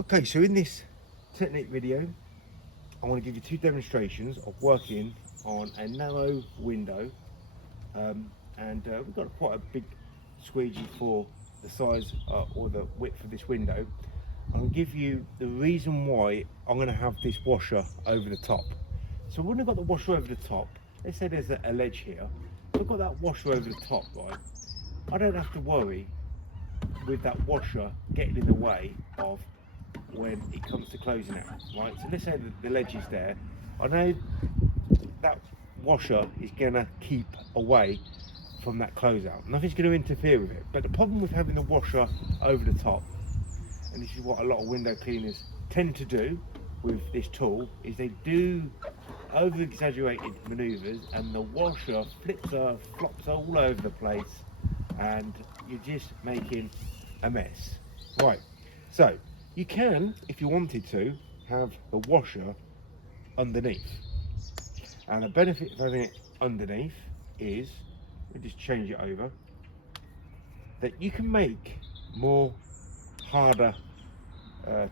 Okay, so in this technique video, I want to give you two demonstrations of working on a narrow window, we've got quite a big squeegee for the size or the width of this window. I'm going to give you the reason why I'm going to have this washer over the top. So when I've got the washer over the top, let's say there's a ledge here, I've got that washer over the top, right? I don't have to worry with that washer getting in the way of when it comes to closing out, right? So let's say that the ledge is there. I know that washer is gonna keep away from that closeout. Nothing's gonna interfere with it. But the problem with having the washer over the top, and this is what a lot of window cleaners tend to do with this tool, is they do over exaggerated maneuvers and the washer flops all over the place and you're just making a mess. Right, so you can, if you wanted to, have the washer underneath. And the benefit of having it underneath is, we just change it over, that you can make more harder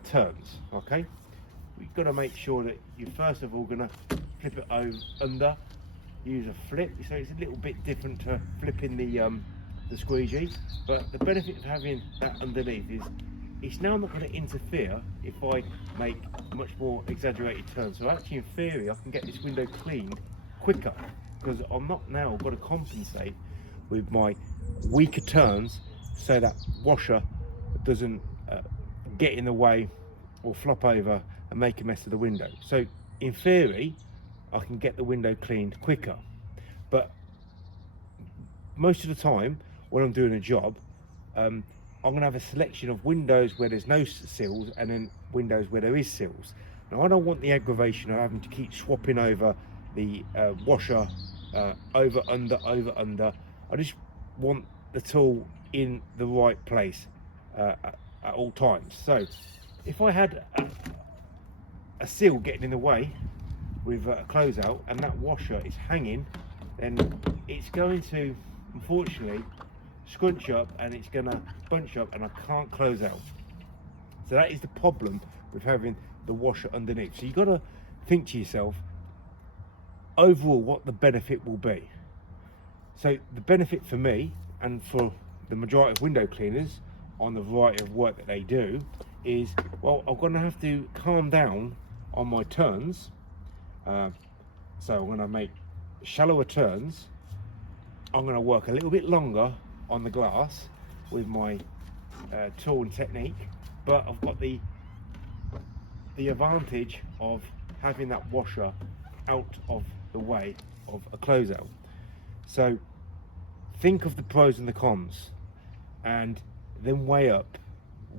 turns, okay? We've got to make sure that you're first of all going to flip it over under, use a flip, so it's a little bit different to flipping the squeegee, but the benefit of having that underneath is it's now not going to interfere if I make much more exaggerated turns. So actually in theory I can get this window cleaned quicker because I'm not now got to compensate with my weaker turns so that washer doesn't get in the way or flop over and make a mess of the window. So in theory I can get the window cleaned quicker, but most of the time when I'm doing a job, I'm going to have a selection of windows where there's no sills and then windows where there is sills. Now I don't want the aggravation of having to keep swapping over the washer over under. I just want the tool in the right place at all times. So if I had a sill getting in the way with a closeout and that washer is hanging, then it's going to unfortunately scrunch up and it's going to bunch up and I can't close out. So that is the problem with having the washer underneath. So you've got to think to yourself overall what the benefit will be. So the benefit for me and for the majority of window cleaners on the variety of work that they do is, well, I'm going to have to calm down on my turns. So I'm going to make shallower turns. I'm going to work a little bit longer on the glass with my tool and technique, but I've got the advantage of having that washer out of the way of a closeout. So think of the pros and the cons and then weigh up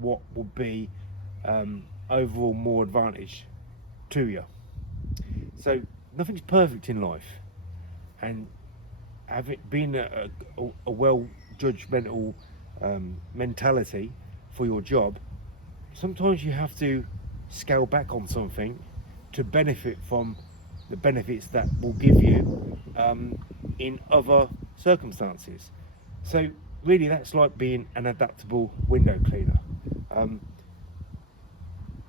what would be overall more advantage to you. So nothing's perfect in life, and being a well judgmental mentality for your job, sometimes you have to scale back on something to benefit from the benefits that will give you in other circumstances. So really that's like being an adaptable window cleaner.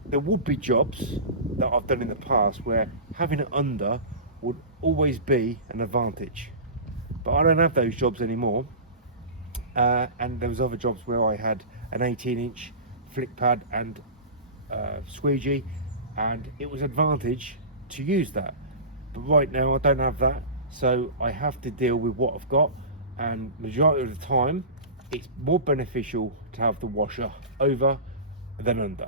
There would be jobs that I've done in the past where having it under would always be an advantage, but I don't have those jobs anymore. And there was other jobs where I had an 18-inch Fliq pad and squeegee, and it was advantage to use that. But right now I don't have that, so I have to deal with what I've got, and majority of the time it's more beneficial to have the washer over than under.